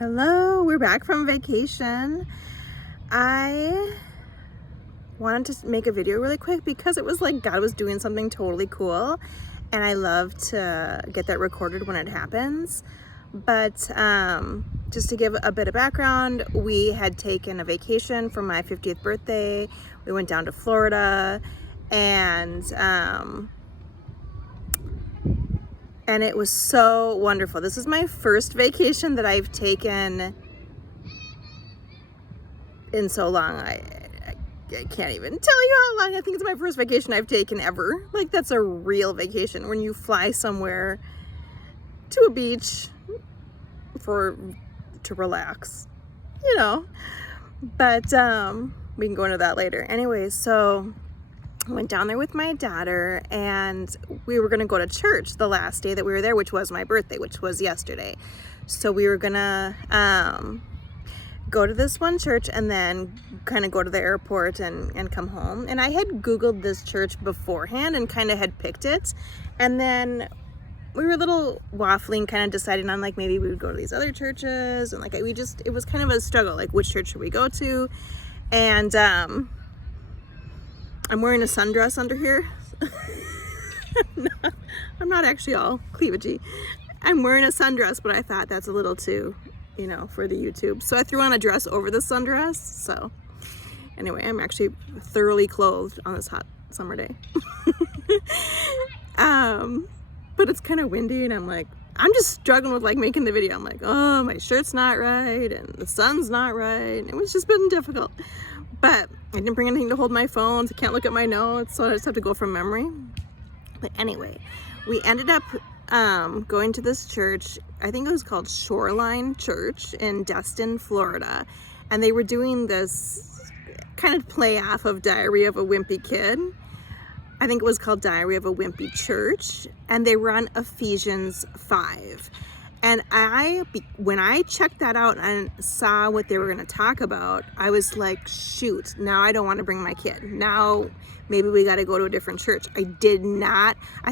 Hello, we're back from vacation. I wanted to make a video really quick because it was like God was doing something totally cool, and I love to get that recorded when it happens. But just to give a bit of background, we had taken a vacation for my 50th birthday. We went down to Florida, and it was so wonderful. This is my first vacation that I've taken in so long. I can't even tell you how long. I think it's my first vacation I've taken ever. Like, that's a real vacation when you fly somewhere to a beach to relax, you know. But we can go into that later. Anyways, so I went down there with my daughter, and we were going to go to church the last day that we were there, which was my birthday, which was yesterday. So we were going to go to this one church and then kind of go to the airport and come home. And I had Googled this church beforehand and kind of had picked it. And then we were a little waffling, kind of deciding on like maybe we would go to these other churches. And like it was kind of a struggle, like which church should we go to? And I'm wearing a sundress under here. I'm not actually all cleavagey. I'm wearing a sundress, but I thought that's a little too, you know, for the YouTube. So I threw on a dress over the sundress. So anyway, I'm actually thoroughly clothed on this hot summer day. But it's kind of windy, and I'm just struggling with like making the video. I'm like, oh, my shirt's not right, and the sun's not right. It was just been difficult. But I didn't bring anything to hold my phone, so I can't look at my notes, so I just have to go from memory. But anyway, we ended up going to this church. I think it was called Shoreline Church in Destin, Florida. And they were doing this kind of play off of Diary of a Wimpy Kid. I think it was called Diary of a Wimpy Church. And they run Ephesians 5. And when I checked that out and saw what they were going to talk about, I was like, shoot, now I don't want to bring my kid. Now maybe we got to go to a different church. I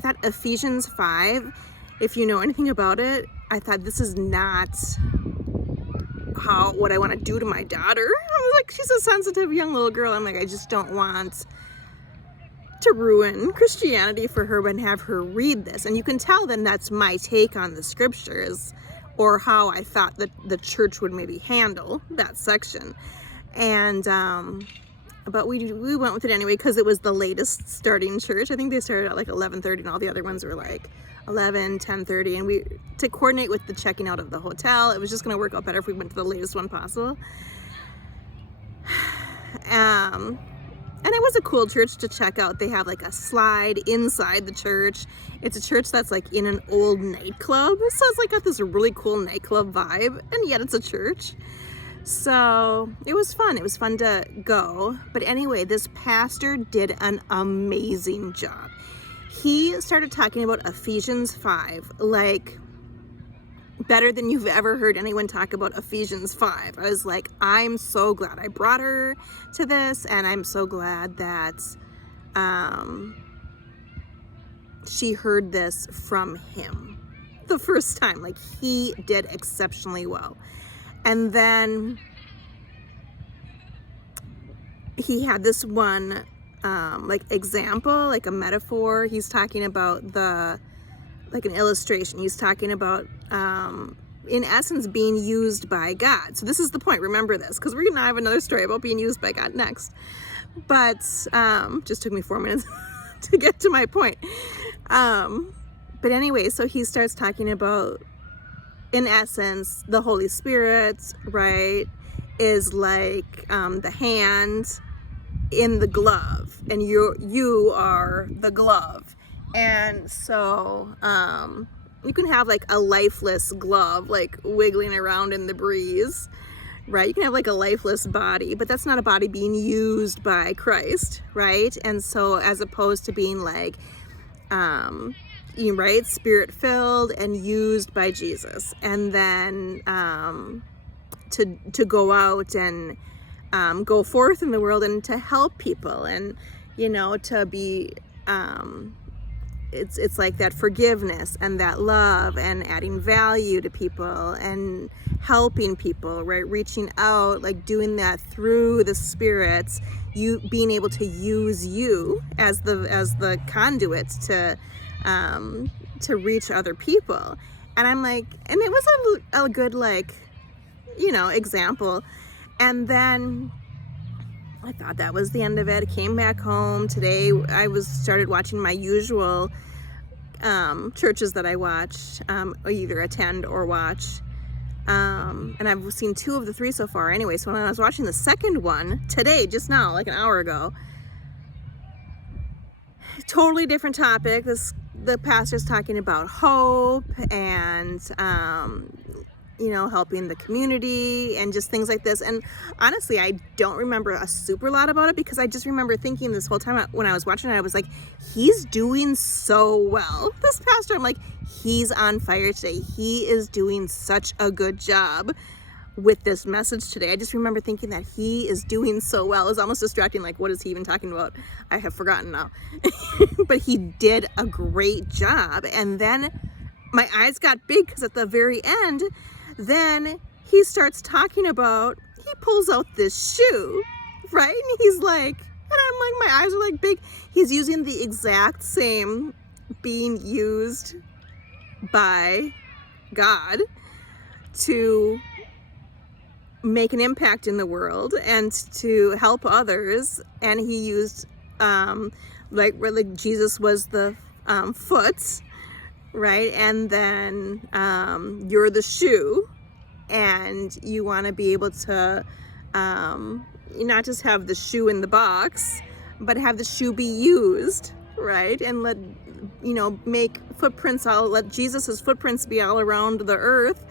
thought Ephesians 5, if you know anything about it, I thought this is not what I want to do to my daughter. I was like, she's a sensitive young little girl. I'm like, I just don't want to ruin Christianity for her and have her read this. And you can tell then that's my take on the scriptures, or how I thought that the church would maybe handle that section. And but we went with it anyway because it was the latest starting church. I think they started at like 11:30 and all the other ones were like 11, 10:30. And to coordinate with the checking out of the hotel, it was just going to work out better if we went to the latest one possible. And it was a cool church to check out. They have like a slide inside the church. It's a church that's like in an old nightclub. So it's like got this really cool nightclub vibe, and yet it's a church. So it was fun. It was fun to go. But anyway, this pastor did an amazing job. He started talking about Ephesians 5, like better than you've ever heard anyone talk about Ephesians 5. I was like, I'm so glad I brought her to this, and I'm so glad that she heard this from him the first time. Like, he did exceptionally well. And then he had this one like example, like a metaphor. He's talking about like an illustration. He's talking about, in essence, being used by God. So this is the point. Remember this, because we're going to have another story about being used by God next. But just took me 4 minutes to get to my point. But anyway, so he starts talking about, in essence, the Holy Spirit, right, is like the hand in the glove, and you are the glove. And so you can have like a lifeless glove, like wiggling around in the breeze, right? You can have like a lifeless body, but that's not a body being used by Christ, right? And so as opposed to being like, right, spirit filled and used by Jesus, and then to go out and go forth in the world and to help people, and, you know, to be it's like that forgiveness and that love and adding value to people and helping people, right? Reaching out, like doing that through the spirits, you being able to use you as the conduit to reach other people. And I'm like, and it was a good, like, example. And then I thought that was the end of it. I came back home today. I started watching my usual churches that I watch, either attend or watch. And I've seen 2 of the 3 so far anyway. So when I was watching the second one today, just now, like an hour ago, totally different topic. The pastor's talking about hope and, helping the community and just things like this. And honestly, I don't remember a super lot about it, because I just remember thinking this whole time when I was watching it, I was like, he's doing so well. This pastor, I'm like, he's on fire today. He is doing such a good job with this message today. I just remember thinking that he is doing so well. It was almost distracting, like, what is he even talking about? I have forgotten now. But he did a great job. And then my eyes got big, because at the very end, then he starts talking about, he pulls out this shoe, right? And he's like, and I'm like, my eyes are like big. He's using the exact same being used by God to make an impact in the world and to help others. And he used, like Jesus was the foot, right? And then you're the shoe, and you want to be able to not just have the shoe in the box, but have the shoe be used, right? And let make footprints, let Jesus's footprints be all around the earth,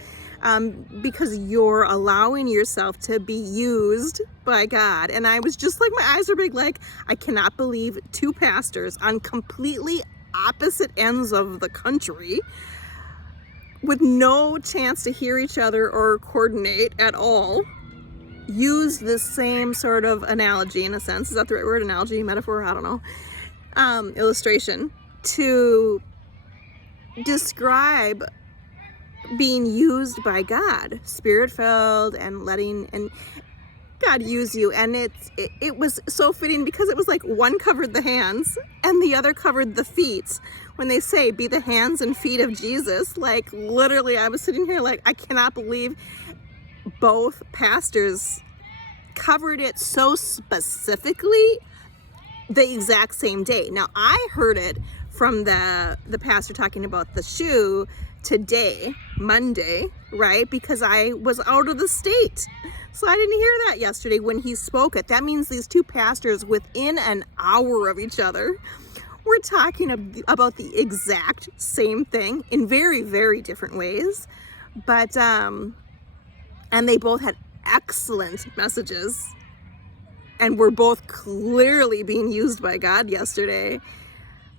because you're allowing yourself to be used by God. And I was just like, my eyes are big, like, I cannot believe 2 pastors on completely opposite ends of the country, with no chance to hear each other or coordinate at all, use the same sort of analogy, in a sense. Is that the right word? Analogy, metaphor? I don't know. Illustration to describe being used by God, spirit-filled, and letting God use you. And it was so fitting, because it was like one covered the hands and the other covered the feet. When they say, be the hands and feet of Jesus, like, literally, I was sitting here like, I cannot believe both pastors covered it so specifically the exact same day. Now, I heard it from the pastor talking about the shoe today, Monday, right? Because I was out of the state. So I didn't hear that yesterday when he spoke it. That means these 2 pastors, within an hour of each other, were talking about the exact same thing in very, very different ways. But, and they both had excellent messages, and were both clearly being used by God yesterday.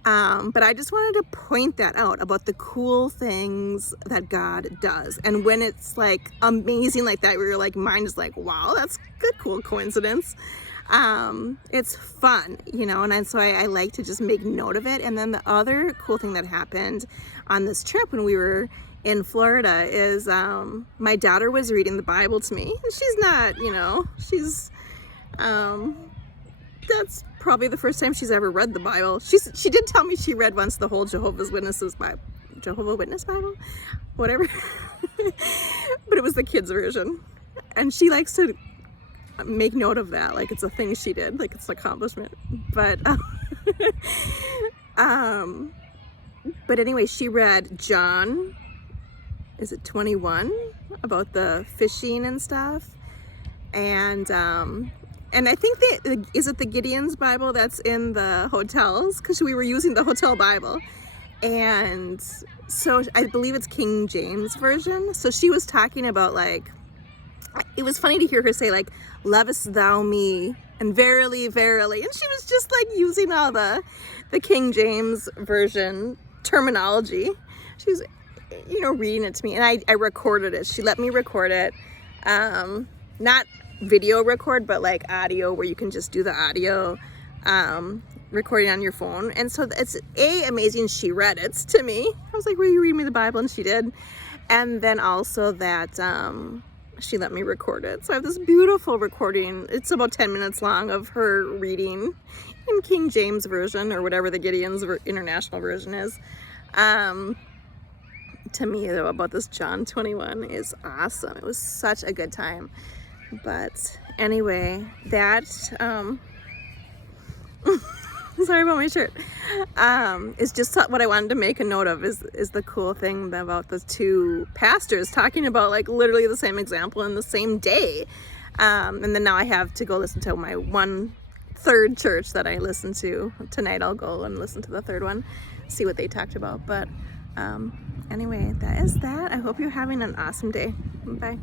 But I just wanted to point that out, about the cool things that God does. And when it's like amazing like that, where you're like, mind is like, wow, that's a cool coincidence. It's fun, and so I like to just make note of it. And then the other cool thing that happened on this trip when we were in Florida is my daughter was reading the Bible to me. And she's not, she's that's probably the first time she's ever read the Bible. She did tell me she read once the whole Jehovah's Witness Bible, whatever. But it was the kids version, and she likes to make note of that, like it's a thing she did, like it's an accomplishment. But but anyway, she read John, is it 21, about the fishing and stuff. And I think is it the Gideon's Bible that's in the hotels? Because we were using the hotel Bible. And so I believe it's King James Version. So she was talking about, like, it was funny to hear her say, like, lovest thou me, and verily, verily. And she was just like using all the King James Version terminology. She was, reading it to me, and I recorded it. She let me record it. Not video record, but like audio, where you can just do the audio. recording on your phone. And so it's amazing she read it to me. I was like, will you read me the Bible? And she did. And then also that she let me record it. So I have this beautiful recording. It's about 10 minutes long of her reading in King James Version, or whatever the Gideon's International Version is. To me, though, about this John 21 is awesome. It was such a good time. But anyway, that sorry about my shirt. It's just what I wanted to make a note of is the cool thing about the two pastors talking about like literally the same example in the same day. And then now I have to go listen to my 1/3 church that I listen to. Tonight I'll go and listen to the third one, see what they talked about. But anyway, that is that. I hope you're having an awesome day. Bye.